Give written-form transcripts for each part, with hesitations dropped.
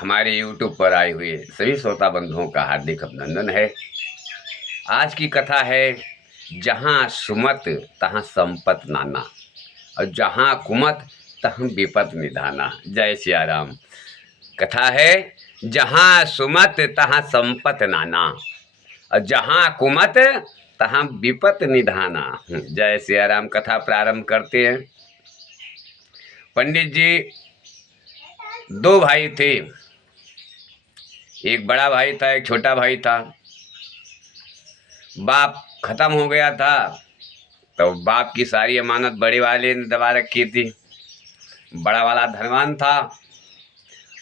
हमारे YouTube पर आए हुए सभी श्रोता बंधुओं का हार्दिक अभिनंदन है। आज की कथा है, जहाँ सुमत तहाँ संपत नाना और जहाँ कुमत तहाँ विपत निधाना। जय सिया राम। कथा है, जहाँ सुमत तहाँ संपत नाना और जहाँ कुमत तहाँ विपत निधाना। जय सिया राम। कथा प्रारंभ करते हैं। पंडित जी दो भाई थे, एक बड़ा भाई था, एक छोटा भाई था। बाप खत्म हो गया था तो बाप की सारी अमानत बड़े वाले ने दबा रखी थी। बड़ा वाला धनवान था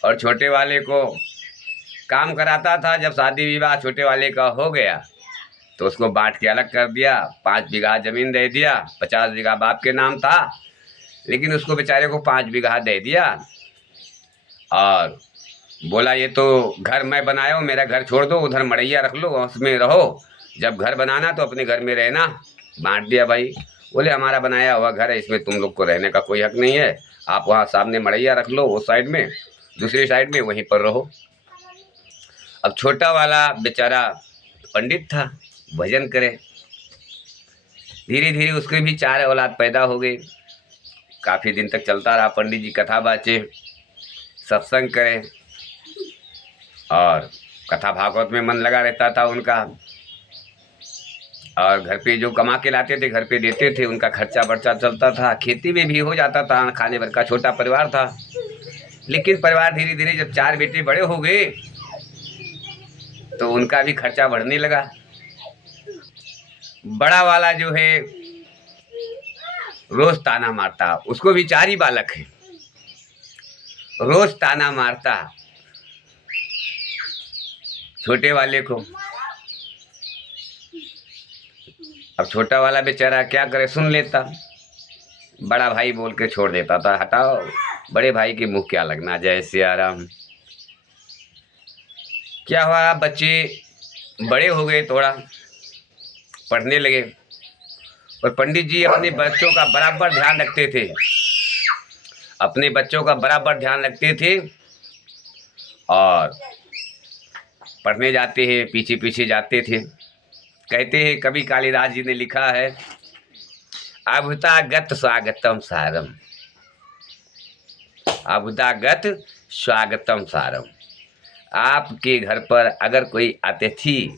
और छोटे वाले को काम कराता था। जब शादी विवाह छोटे वाले का हो गया तो उसको बांट के अलग कर दिया। 5 बीघा जमीन दे दिया। 50 बीघा बाप के नाम था, लेकिन उसको बेचारे को 5 बीघा दे दिया और बोला, ये तो घर मैं बनाया हूँ, मेरा घर छोड़ दो, उधर मड़ैया रख लो, उसमें रहो, जब घर बनाना तो अपने घर में रहना। बांट दिया भाई। बोले, हमारा बनाया हुआ घर है, इसमें तुम लोग को रहने का कोई हक नहीं है। आप वहाँ सामने मड़ैया रख लो, उस साइड में, दूसरी साइड में, वहीं पर रहो। अब छोटा वाला बेचारा पंडित था, भजन करे। धीरे धीरे उसके भी 4 औलाद पैदा हो गए। काफ़ी दिन तक चलता रहा। पंडित जी कथा बाचे, सत्संग करे और कथा भागवत में मन लगा रहता था उनका। और घर पे जो कमा के लाते थे घर पे देते थे, उनका खर्चा बर्चा चलता था। खेती में भी हो जाता था, खाने भर का छोटा परिवार था। लेकिन परिवार धीरे धीरे जब 4 बेटे बड़े हो गए तो उनका भी खर्चा बढ़ने लगा। बड़ा वाला जो है रोज ताना मारता, उसको भी 4 ही बालक हैं, रोज ताना मारता छोटे वाले को। अब छोटा वाला बेचारा क्या करे, सुन लेता। बड़ा भाई बोल के छोड़ देता था, हटाओ, बड़े भाई के मुंह क्या लगना। जय सिया राम। क्या हुआ, बच्चे बड़े हो गए, थोड़ा पढ़ने लगे और पंडित जी अपने बच्चों का बराबर ध्यान रखते थे। अपने बच्चों का बराबर ध्यान रखते थे और पढ़ने जाते हैं, पीछे पीछे जाते थे। कहते हैं, कवि कालिदास जी ने लिखा है, अभुतागत स्वागतम सारम, अभुतागत स्वागतम सारम। आपके घर पर अगर कोई अतिथि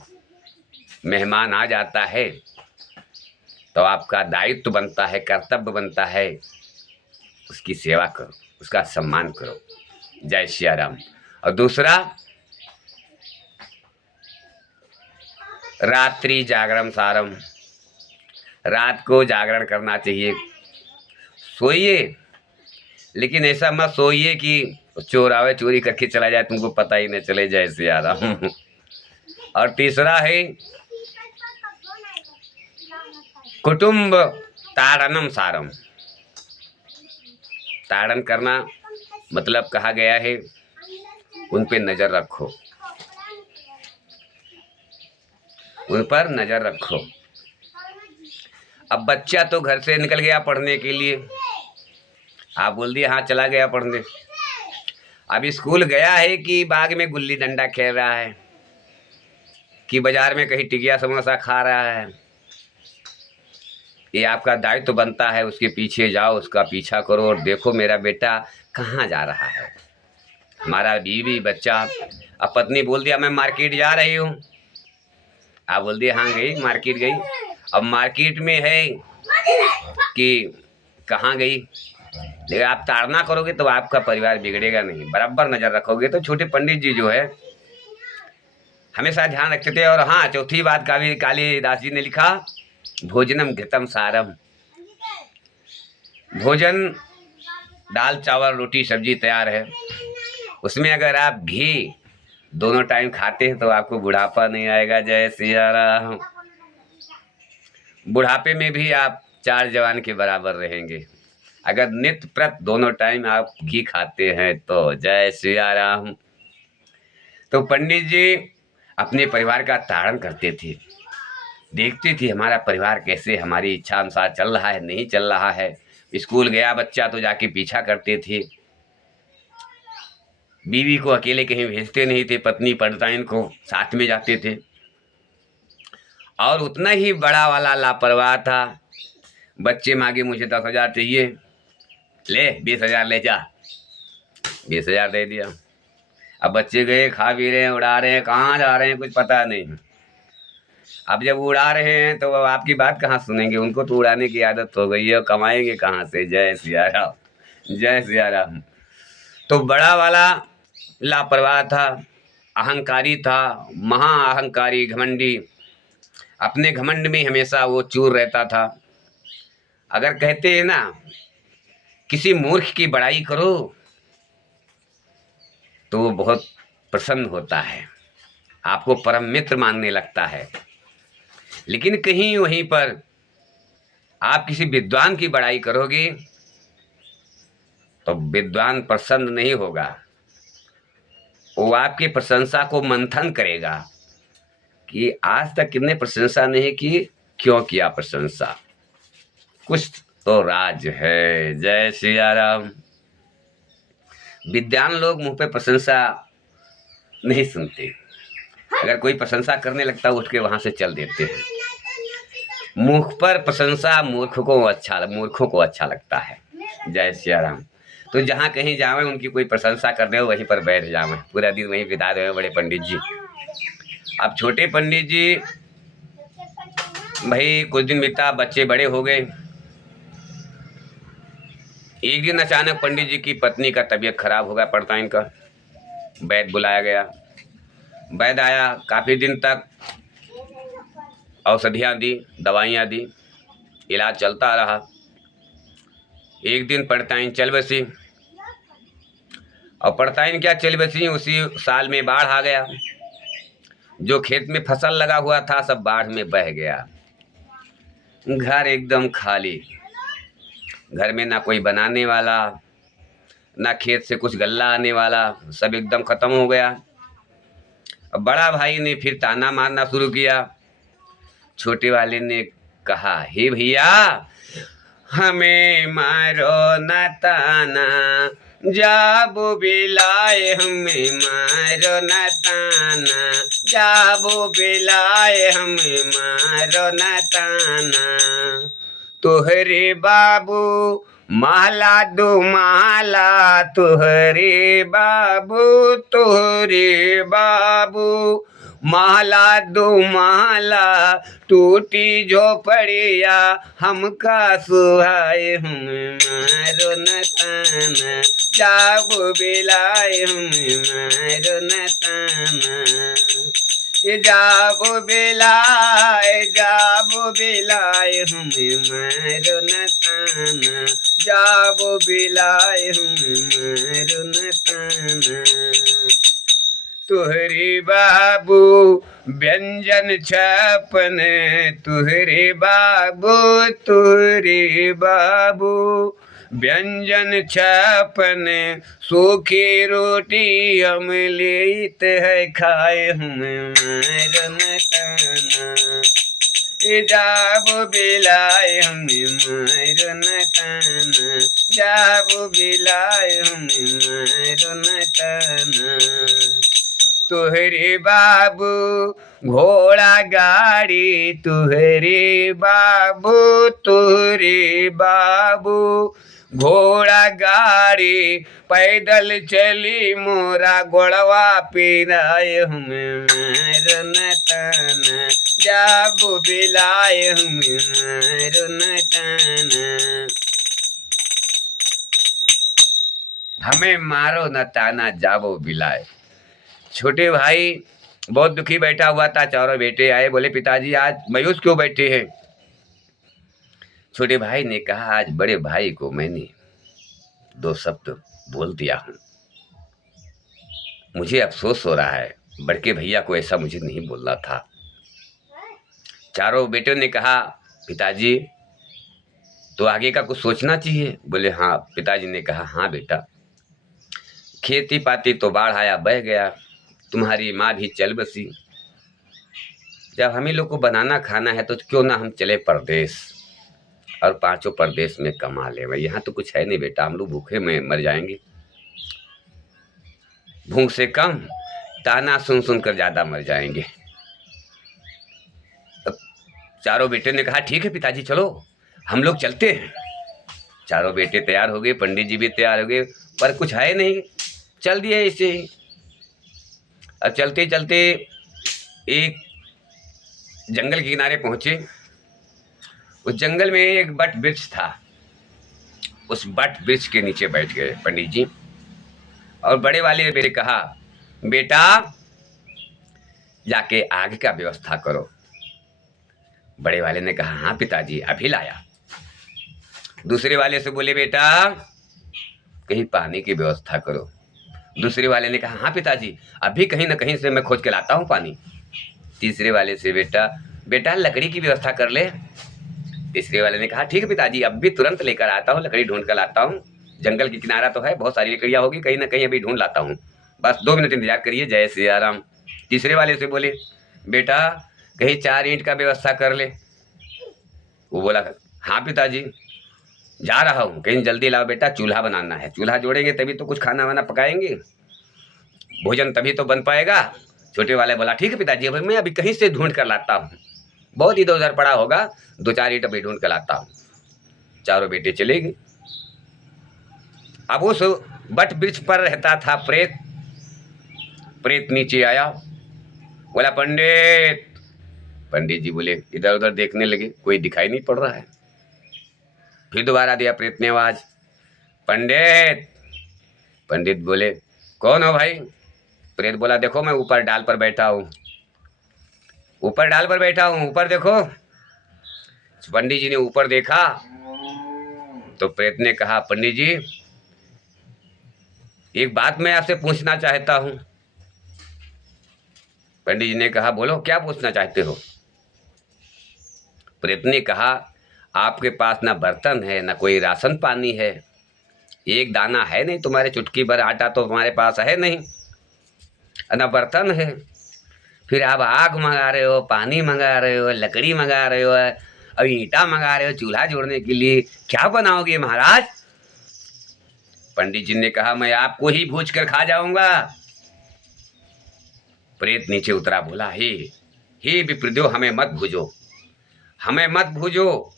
मेहमान आ जाता है तो आपका दायित्व बनता है, कर्तव्य बनता है, उसकी सेवा करो, उसका सम्मान करो। जय सिया राम। और दूसरा, रात्रि जागरण सारम, रात को जागरण करना चाहिए। सोइए, लेकिन ऐसा मत सोइए कि चोर आवे चोरी करके चला जाए, तुमको पता ही न चले। जय सिया राम। और तीसरा है कुटुंब ताड़नम सारम। ताड़न करना मतलब कहा गया है उन पे नजर रखो, उन पर नजर रखो। अब बच्चा तो घर से निकल गया पढ़ने के लिए, आप बोल दिए हाँ चला गया पढ़ने। अब स्कूल गया है कि बाग में गुल्ली डंडा खेल रहा है, कि बाजार में कहीं टिकिया समोसा खा रहा है। ये आपका दायित्व तो बनता है, उसके पीछे जाओ, उसका पीछा करो और देखो मेरा बेटा कहाँ जा रहा है। हमारा बीवी बच्चा, अब पत्नी बोल दिया मैं मार्केट जा रही हूँ, आप बोल दिए हाँ गई, मार्केट गई। अब मार्केट में है कि कहाँ गई, लेकिन आप ताड़ना करोगे तो आपका परिवार बिगड़ेगा नहीं, बराबर नजर रखोगे। तो छोटे पंडित जी जो है हमेशा ध्यान रखते थे। और हाँ, चौथी बात कवि कालिदास जी ने लिखा, भोजनम घृतम सारम। भोजन दाल चावल रोटी सब्जी तैयार है, उसमें अगर आप घी दोनों टाइम खाते हैं तो आपको बुढ़ापा नहीं आएगा। जय सिया राम। बुढ़ापे में भी आप 4 जवान के बराबर रहेंगे अगर नित्य प्रत दोनों टाइम आप घी खाते हैं तो। जय सिया राम। तो पंडित जी अपने परिवार का ताड़न करते थे, देखते थे हमारा परिवार कैसे हमारी इच्छा अनुसार चल रहा है, नहीं चल रहा है। स्कूल गया बच्चा तो जाके पीछा करते थे। बीवी को अकेले कहीं भेजते नहीं थे, पत्नी पड़ताइन को साथ में जाते थे। और उतना ही बड़ा वाला लापरवाह था। बच्चे मांगे मुझे 10,000 चाहिए, ले 20,000 ले जा, 20,000 दे दिया। अब बच्चे गए, खा पी रहे हैं, उड़ा रहे हैं, कहाँ जा रहे हैं कुछ पता नहीं। अब जब उड़ा रहे हैं तो अब आपकी बात कहाँ सुनेंगे, उनको तो उड़ाने की आदत हो गई है, कमाएंगे कहाँ से। जय सिया राम, जय सिया राम। तो बड़ा वाला लापरवाह था, अहंकारी था, महा अहंकारी, घमंडी। अपने घमंड में हमेशा वो चूर रहता था। अगर कहते हैं ना किसी मूर्ख की बड़ाई करो तो वो बहुत प्रसन्न होता है, आपको परम मित्र मानने लगता है। लेकिन कहीं वहीं पर आप किसी विद्वान की बड़ाई करोगे तो विद्वान प्रसन्न नहीं होगा, वो आपकी प्रशंसा को मंथन करेगा कि आज तक कितने प्रशंसा नहीं की, क्यों किया प्रशंसा, कुछ तो राज है। जय सिया राम। विद्वान लोग मुंह पे प्रशंसा नहीं सुनते, अगर कोई प्रशंसा करने लगता है उठ के वहां से चल देते हैं। मुख पर प्रशंसा मूर्खों को अच्छा लगता है। जय सिया राम। तो जहाँ कहीं जावे उनकी कोई प्रशंसा कर दे वहीं पर बैठ जावे, पूरा दिन वहीं बिता रहे बड़े पंडित जी। अब छोटे पंडित जी भाई कुछ दिन बीता, बच्चे बड़े हो गए। एक दिन अचानक पंडित जी की पत्नी का तबीयत खराब हो गया, पड़ताइन का। वैद्य बुलाया गया, वैद्य आया, काफ़ी दिन तक औषधियाँ दी, दवाइयाँ दी, इलाज चलता रहा। एक दिन पड़ताइन चल बसी, और पड़ताइन क्या चल बसी, उसी साल में बाढ़ आ गया। जो खेत में फसल लगा हुआ था सब बाढ़ में बह गया। घर एकदम खाली, घर में ना कोई बनाने वाला, ना खेत से कुछ गल्ला आने वाला, सब एकदम खत्म हो गया। अब बड़ा भाई ने फिर ताना मारना शुरू किया। छोटे वाले ने कहा, हे भैया हमें मारो न ताना, जाबो बिलाए हमें मारो न ताना, जाबो बिलाए हमें मारो न ताना। तोहरे बाबू महला दो महला, तोहरे बाबू महला दो महला, टूटी झोपड़िया हमका सुहाए, हम मारो न ताना, जाबो बिलाए हम मारो न ताना। जाबो बिलाए हम मारो न ताना, जाबो बिलाए हम मारो न ताना। तुहरे बाबू व्यंजन छपन, तुहरे बाबू व्यंजन छपन, सूखी रोटी हम लेत है खाए, हम मारो न ताना। जाबो बिलाए हम मारो न ताना, जाबो बिलाए हम मारो न ताना। तुहरे बाबू घोड़ा गाड़ी, तुहरे बाबू घोड़ा गाड़ी, पैदल चली मोरा गोड़वा पिराए, हम मारो न ताना, जाबो बिलाए हम मारो न ताना। हमें मारो न ताना, जाबो बिलाए। छोटे भाई बहुत दुखी बैठा हुआ था। चारों बेटे आए, बोले पिताजी आज मायूस क्यों बैठे हैं। छोटे भाई ने कहा, आज बड़े भाई को मैंने 2 शब्द बोल दिया हूँ, मुझे अफसोस हो रहा है, बड़के भैया को ऐसा मुझे नहीं बोलना था। चारों बेटों ने कहा, पिताजी तो आगे का कुछ सोचना चाहिए। बोले हाँ। पिताजी ने कहा, हाँ बेटा, खेती पाती तो बाढ़ आया बह गया, तुम्हारी माँ भी चल बसी, जब हम ही लोग को बनाना खाना है तो क्यों ना हम चले परदेश और 5 परदेश में कमा ले। यहाँ तो कुछ है नहीं बेटा, हम लोग भूखे में मर जाएंगे। भूख से कम, ताना सुन सुन कर ज़्यादा मर जाएंगे। तब चारों बेटे ने कहा ठीक है पिताजी चलो हम लोग चलते हैं। चारों बेटे तैयार हो गए, पंडित जी भी तैयार हो गए, पर कुछ है नहीं, चल दिए इसे ही। अब चलते चलते एक जंगल के किनारे पहुंचे। उस जंगल में एक बट वृक्ष था। उस बट वृक्ष के नीचे बैठ गए पंडित जी, और बड़े वाले बेटे कहा बेटा जाके आग का व्यवस्था करो। बड़े वाले ने कहा हाँ पिताजी अभी लाया। दूसरे वाले से बोले बेटा कहीं पानी की व्यवस्था करो। दूसरे वाले ने कहा हाँ पिताजी अभी कहीं ना कहीं से मैं खोज के लाता हूँ पानी। तीसरे वाले से बेटा लकड़ी की व्यवस्था कर ले। तीसरे वाले ने कहा ठीक है पिताजी अब भी तुरंत लेकर आता हूँ, लकड़ी ढूंढ कर लाता हूँ। जंगल की किनारा तो है, बहुत सारी लकड़ियाँ होगी, कहीं ना कहीं अभी ढूंढ लाता हूँ, बस 2 मिनट इंतजार करिए, जय सिया राम। तीसरे वाले से बोले बेटा कहीं 4 ईंट का व्यवस्था कर ले। वो बोला हाँ पिताजी जा रहा हूँ, कहीं जल्दी लाओ बेटा, चूल्हा बनाना है, चूल्हा जोड़ेंगे तभी तो कुछ खाना वाना पकाएंगे, भोजन तभी तो बन पाएगा। छोटे वाले बोला ठीक है पिताजी अब मैं अभी कहीं से ढूंढ कर लाता हूँ, बहुत इधर उधर पड़ा होगा, 2-4 ईंट अभी ढूंढ कर लाता हूँ। चारों बेटे चले गए। अब उस बट वृक्ष पर रहता था प्रेत। प्रेत नीचे आया, बोला पंडित। पंडित जी बोले इधर उधर देखने लगे, कोई दिखाई नहीं पड़ रहा है। फिर दोबारा दिया प्रेत ने आवाज पंडित। पंडित बोले कौन हो भाई? प्रेत बोला देखो मैं ऊपर डाल पर बैठा हूँ, ऊपर डाल पर बैठा हूँ, ऊपर देखो। पंडित जी ने ऊपर देखा तो प्रेत ने कहा पंडित जी एक बात मैं आपसे पूछना चाहता हूँ। पंडित जी ने कहा बोलो क्या पूछना चाहते हो? प्रेत ने कहा आपके पास ना बर्तन है ना कोई राशन पानी है, एक दाना है नहीं, तुम्हारे चुटकी भर आटा तो तुम्हारे पास है नहीं, ना बर्तन है, फिर आप आग मंगा रहे हो, पानी मंगा रहे हो, लकड़ी मंगा रहे हो, अब ईंटा मंगा रहे हो चूल्हा जोड़ने के लिए, क्या बनाओगे महाराज? पंडित जी ने कहा मैं आपको ही भूज कर खा जाऊंगा। प्रेत नीचे उतरा, बोला हे विप्रदेव हमें मत भूजो, हमें मत भूजो,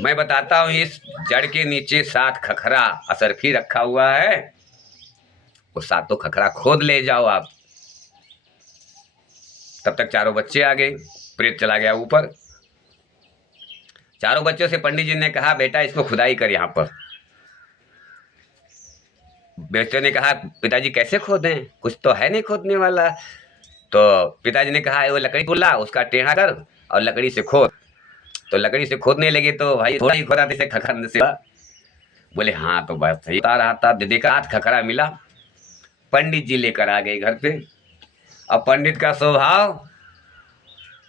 मैं बताता हूँ इस जड़ के नीचे 7 खखरा असरफी रखा हुआ है, वो 7 खखरा खोद ले जाओ आप। तब तक चारों बच्चे आ गए, प्रेत चला गया ऊपर। चारों बच्चों से पंडित जी ने कहा बेटा इसको खुदाई कर यहाँ पर। बेटे ने कहा पिताजी कैसे खोदें, कुछ तो है नहीं खोदने वाला। तो पिताजी ने कहा वो लकड़ी पुल्ला उसका टेढ़ा कर और लकड़ी से खोद। तो लकड़ी से खोदने लगे तो भाई थोड़ा ही खोदा जैसे खखर से। बोले हाँ तो बात सही बता रहा था। देखा 8 खखरा मिला, पंडित जी लेकर आ गए घर पे। अब पंडित का स्वभाव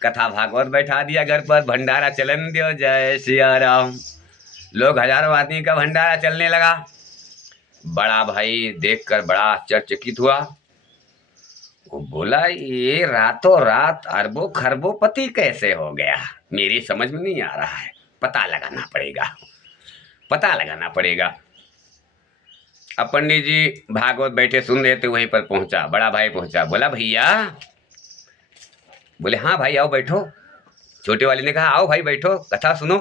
कथा भागवत बैठा दिया घर पर, भंडारा चलन दियो, जय सिया राम। लोग हजारों आदमी का भंडारा चलने लगा। बड़ा भाई देखकर बड़ा आश्चर्यचकित हुआ। वो बोला ये रातों रात अरबों खरबों पति कैसे हो गया, मेरी समझ में नहीं आ रहा है, पता लगाना पड़ेगा, पता लगाना पड़ेगा। अब पंडित जी भागवत बैठे सुन रहे थे, वहीं पर पहुंचा, बड़ा भाई पहुंचा, बोला भैया। बोले हाँ भाई आओ बैठो। छोटे वाले ने कहा आओ भाई बैठो कथा सुनो।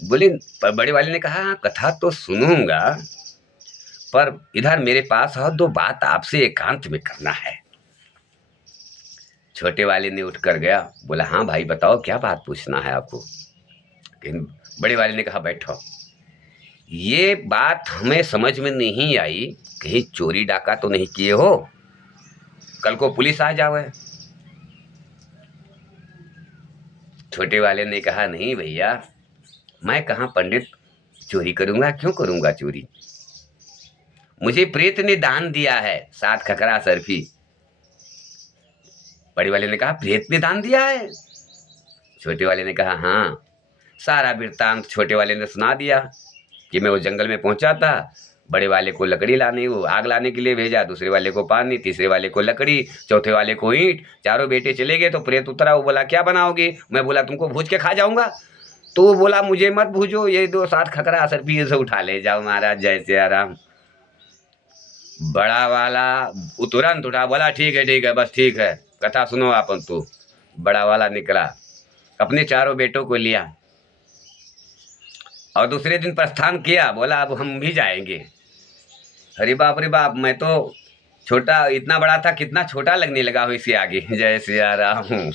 बोले पर बड़े वाले ने कहा कथा तो सुनूंगा पर इधर मेरे पास और 2 बात आपसे एकांत में करना है। छोटे वाले ने उठकर गया, बोला हाँ भाई बताओ क्या बात पूछना है आपको। लेकिन बड़े वाले ने कहा बैठो, ये बात हमें समझ में नहीं आई, कहीं चोरी डाका तो नहीं किए हो, कल को पुलिस आ जावे। छोटे वाले ने कहा नहीं भैया मैं कहाँ पंडित चोरी करूंगा, क्यों करूंगा चोरी, मुझे प्रेत ने दान दिया है 7 खखरा सरफी। बड़े वाले ने कहा प्रेत ने दान दिया है? छोटे वाले ने कहा हाँ। सारा वृत्तांत छोटे वाले ने सुना दिया कि मैं वो जंगल में पहुंचा था, बड़े वाले को लकड़ी लाने, वो आग लाने के लिए भेजा, दूसरे वाले को पानी, तीसरे वाले को लकड़ी, चौथे वाले को ईंट। चारों बेटे चले गए तो प्रेत उतरा, वो बोला क्या बनाओगे? मैं बोला तुमको भूज के खा जाऊंगा। तो वो बोला मुझे मत भूजो, ये 2 7 खखरा सरफी से उठा ले जाओ महाराज, जय सिया राम। बड़ा वाला वो तुरंत उठा, बोला ठीक है बस ठीक है, कथा सुनो अपन तू। बड़ा वाला निकला, अपने चारों बेटों को लिया और दूसरे दिन प्रस्थान किया। बोला अब हम भी जाएंगे। अरे बाप रे बाप, मैं तो छोटा, इतना बड़ा था, कितना छोटा लगने लगा हूँ इसके आगे। जय सिया राम।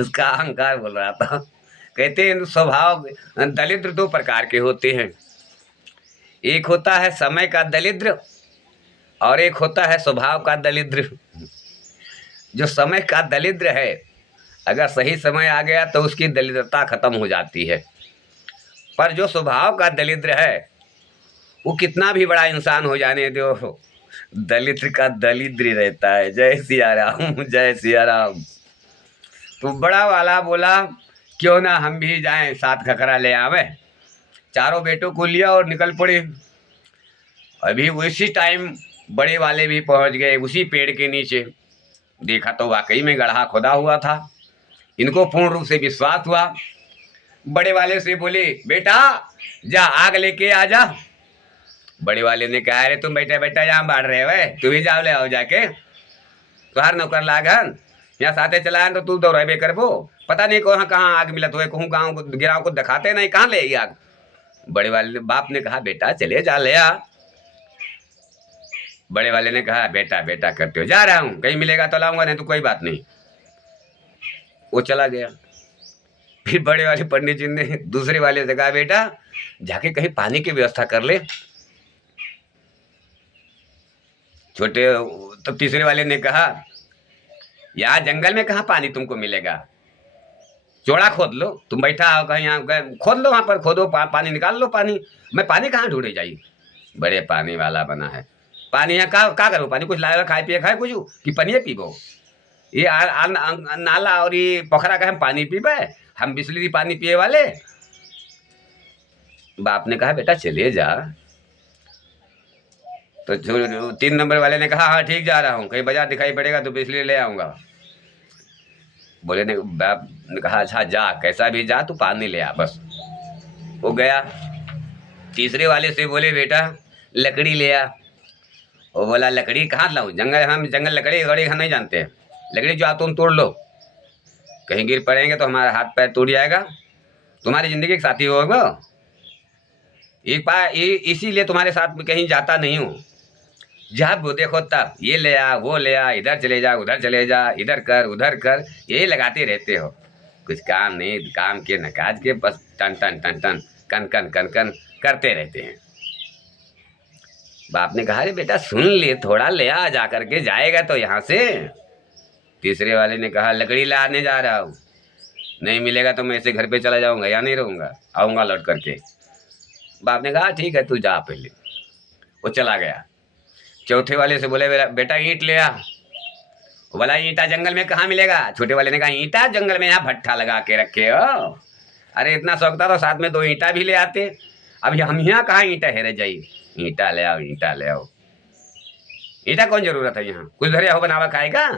उसका अहंकार बोल रहा था। कहते हैं स्वभाव दरिद्र दो प्रकार के होते हैं, एक होता है समय का दरिद्र और एक होता है स्वभाव का दरिद्र। जो समय का दरिद्र है, अगर सही समय आ गया तो उसकी दरिद्रता खत्म हो जाती है। पर जो स्वभाव का दरिद्र है, वो कितना भी बड़ा इंसान हो जाने दो, दलित का दलिद्र रहता है। जय सिया राम, जय सिया राम। तो बड़ा वाला बोला क्यों ना हम भी जाएं, साथ खखरा ले आवे। चारों बेटों को लिया और निकल पड़े। अभी उसी टाइम बड़े वाले भी पहुंच गए उसी पेड़ के नीचे। देखा तो वाकई में गड्ढा खोदा हुआ था। इनको पूर्ण रूप से विश्वास हुआ। बड़े वाले से बोले बेटा जा आग लेके आ जा। बड़े वाले ने कहा अरे तुम बैठे बैठा यहाँ बाढ़ रहे हो, तू भी जाओ ले आओ जाके, तुहार नौकर लागन यहाँ साथे चलाए तो तू दौड़े करबो। पता नहीं कहाँ कहाँ आग मिलत हुए, कहूँ गाँव को गिराव को दिखाते नहीं, कहाँ ले आग। बड़े वाले बाप ने कहा बेटा चले जा ले आ। बड़े वाले ने कहा बेटा बेटा करते हो, जा रहा हूँ, कहीं मिलेगा तो लाऊंगा, नहीं तो कोई बात नहीं। वो चला गया। फिर बड़े वाले पंडित जी ने दूसरे वाले से कहा बेटा जाके कहीं पानी की व्यवस्था कर ले। छोटे तो तीसरे वाले ने कहा यहाँ जंगल में कहाँ पानी तुमको मिलेगा, चौड़ा खोद लो, तुम बैठा हो कहीं यहाँ खोद लो, वहां पर खोदो पानी निकाल लो पानी, मैं पानी कहाँ ढूंढे जाइए। बड़े पानी वाला बना है, पानी यहाँ का करो, पानी कुछ लाएगा खाए पिए खाए कुछ कि पनिए पीबो। ये नाला और ये पोखरा का हम पानी पीबे, हम बिस्लरी पानी पिए वाले। बाप ने कहा बेटा चले जा। तो 3 नंबर वाले ने कहा हाँ ठीक जा रहा हूँ, कहीं बाजार दिखाई पड़ेगा तो बिस्लरी ले आऊंगा। बोले ने बाप ने कहा अच्छा जा, कैसा भी जा तू पानी ले आ बस। वो गया। तीसरे वाले से बोले बेटा लकड़ी ले आ। वो बोला लकड़ी कहाँ लाऊं, जंगल, हम जंगल लकड़ी गड़ी नहीं जानते हैं, लकड़ी जो तुम तोड़ लो, कहीं गिर पड़ेंगे तो हमारा हाथ पैर टूट जाएगा, तुम्हारी जिंदगी का साथी होगा। एक बार इसीलिए तुम्हारे साथ में कहीं जाता नहीं हूँ, जब वो देखो तब ये ले आ वो ले आ, इधर चले जा उधर चले जा, इधर कर उधर कर, यही लगाते रहते हो, कुछ काम नहीं, काम के न काज के, बस टन टन टन टन कन कन कन कन करते रहते हैं। बाप ने कहा अरे बेटा सुन ले, थोड़ा ले आ, जा करके जाएगा तो यहाँ से। तीसरे वाले ने कहा लकड़ी लाने जा रहा हूँ, नहीं मिलेगा तो मैं ऐसे घर पे चला जाऊंगा, या नहीं रहूंगा, आऊंगा लौट करके। बाप ने कहा ठीक है तू जा पहले। वो चला गया। चौथे वाले से बोले बेटा ईंट ले आ। वो बोला ईंटा जंगल में कहाँ मिलेगा। छोटे वाले ने कहा ईंटा जंगल में यहाँ भट्ठा लगा के रखे हो, अरे इतना शौक था तो साथ में 2 ईंटा भी ले आते, अब हम यहाँ कहाँ ईंटा हेरे जाइए, ईंटा ले आओ ईंटा ले आओ। ईंटा कौन जरूरत है, यहाँ कुछ धरे हो बनावा खाएगा।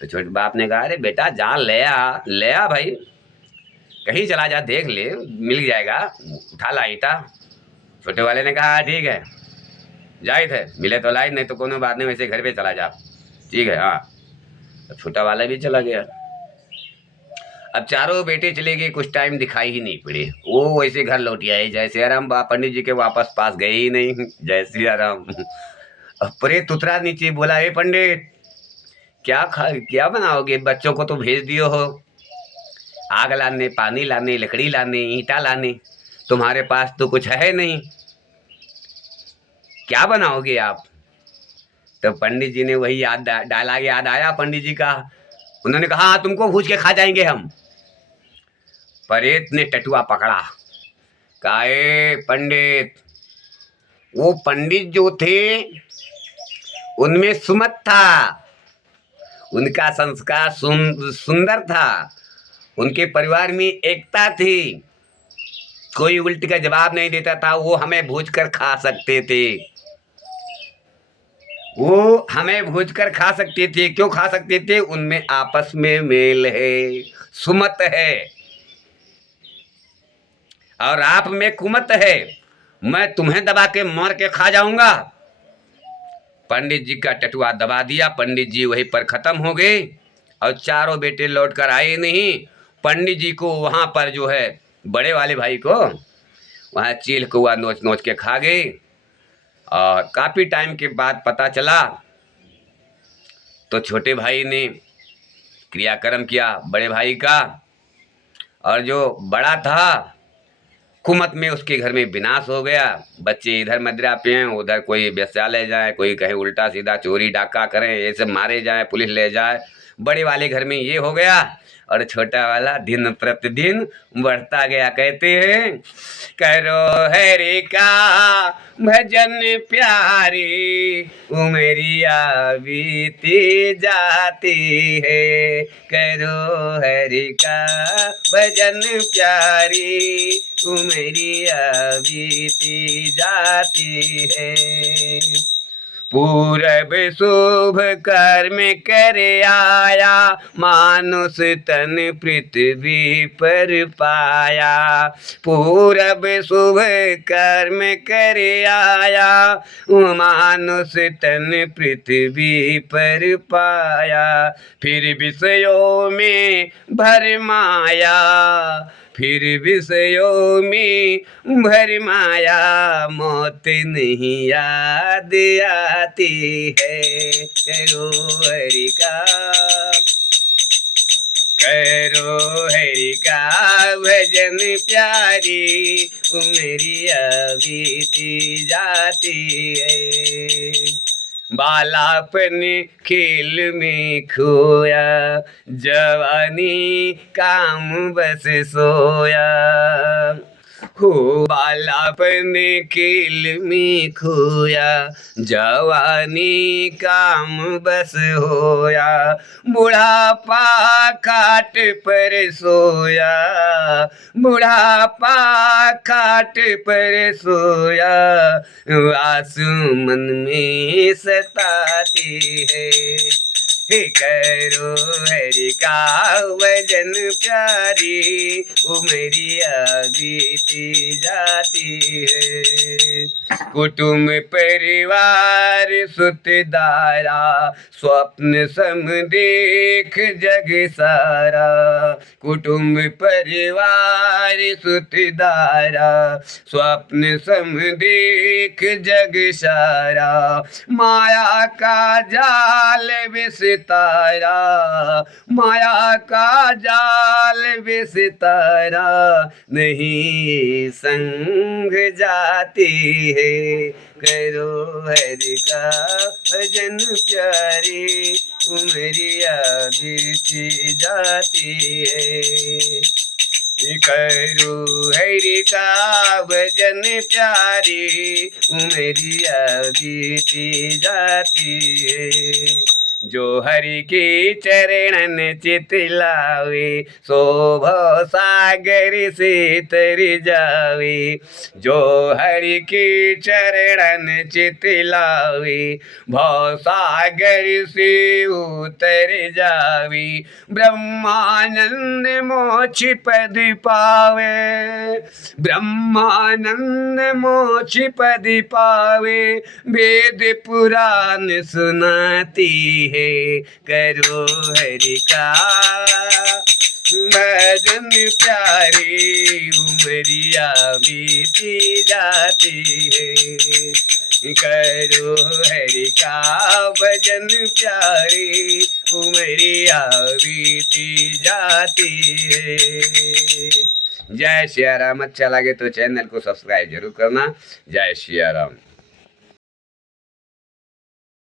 तो छोटे बाप ने कहा अरे बेटा जा ले आ भाई, कहीं चला जा देख ले मिल जाएगा, उठा ला ईंटा। छोटे वाले ने कहा ठीक है जाए थे, मिले तो लाई, नहीं तो कोनो बात नहीं, वैसे घर पे चला जा। ठीक है हाँ। तो छोटा वाला भी चला गया। अब चारों बेटे चले गए, कुछ टाइम दिखाई ही नहीं पड़े, वो वैसे घर लौट आए। जय सिया राम। पंडित जी के वापस पास गए ही नहीं। जय सिया राम। अब प्रेत उतरा नीचे, बोला हे पंडित क्या बनाओगे, बच्चों को तो भेज दियो हो आग लाने, पानी लाने, लकड़ी लाने, ईंटा लाने, तुम्हारे पास तो कुछ है नहीं, क्या बनाओगे आप। तो पंडित जी ने वही डायलॉग याद आया पंडित जी का। उन्होंने कहा हाँ तुमको भूज के खा जाएंगे हम। परेत ने टटुआ पकड़ा, कहा पंडित, वो पंडित जो थे उनमें सुमत था, उनका संस्कार सुंदर था, उनके परिवार में एकता थी, कोई उल्टी का जवाब नहीं देता था, वो हमें भूज कर खा सकते थे, वो हमें भूज कर खा सकते थे। क्यों खा सकते थे, उनमें आपस में मेल है, सुमत है, और आप में कुमत है, मैं तुम्हें दबा के मार के खा जाऊंगा। पंडित जी का टटुआ दबा दिया। पंडित जी वहीं पर ख़त्म हो गए और चारों बेटे लौट कर आए नहीं। पंडित जी को वहाँ पर जो है बड़े वाले भाई को वहाँ चील कौआ नोच नोच के खा गए। और काफ़ी टाइम के बाद पता चला तो छोटे भाई ने क्रियाक्रम किया बड़े भाई का, और जो बड़ा था कुमत में उसके घर में विनाश हो गया। बच्चे इधर मदिरा पिएं, उधर कोई वेश्यालय जाए, कोई कहे उल्टा सीधा चोरी डाका करें, ये सब मारे जाए, पुलिस ले जाए। बड़े वाले घर में ये हो गया और छोटा वाला दिन प्रतिदिन बढ़ता गया। कहते हैं करो हरि का भजन प्यारी, उमरिया बीती जाती है। करो हरि का भजन प्यारी, उमरिया बीती जाती है। पूरब शुभ कर्म कर आया, मानुष तन पृथ्वी पर पाया। पूरब शुभ कर्म कर आया, मानुष तन पृथ्वी पर पाया। फिर विषयों में भरमाया, फिर विषयों में भरमाया, मौत नहीं याद आती है। करो हरि का, करो हरि का भजन प्यारी, उमरिया बीती जाती है। बालापन खेल में खोया, जवानी काम बस सोया। हो बालापन खेल में खोया, जवानी काम बस होया। बुढ़ापा खाट पर सोया, बुढ़ापा खाट पर सोया, आंसू मन में सताती है। करो हरि का भजन प्यारी, उमरिया बीती जाती है। कुटुंब परिवार सुतदारा, स्वप्न सम देख जग सारा। कुटुंब परिवार सुतदारा, स्वप्न सम देख जग सारा। माया का जाल विस्तारा, माया का जाल विस्तारा, नहीं संग जाती है। करो हरि का भजन प्यारी, उमरिया बीती जाती है। करो हरि का भजन प्यारी, उमरिया बीती जाती है। जो हरि की चरणन चित लावे, सो भव सागर से तर जावे। जो हरि की चरणन चित लावे, भव सागर से उतर जावे। ब्रह्मानंद मोक्ष पद पावे, ब्रह्मानंद मोक्ष पद पावे, वेद पुराण सुनाती है। करो हरि का भजन प्यारी, उमरिया बीती जाती है। करो हरि का भजन प्यारी, उमरिया बीती जाती है। जय सिया राम। अच्छा लगे तो चैनल को सब्सक्राइब जरूर करना। जय सिया राम।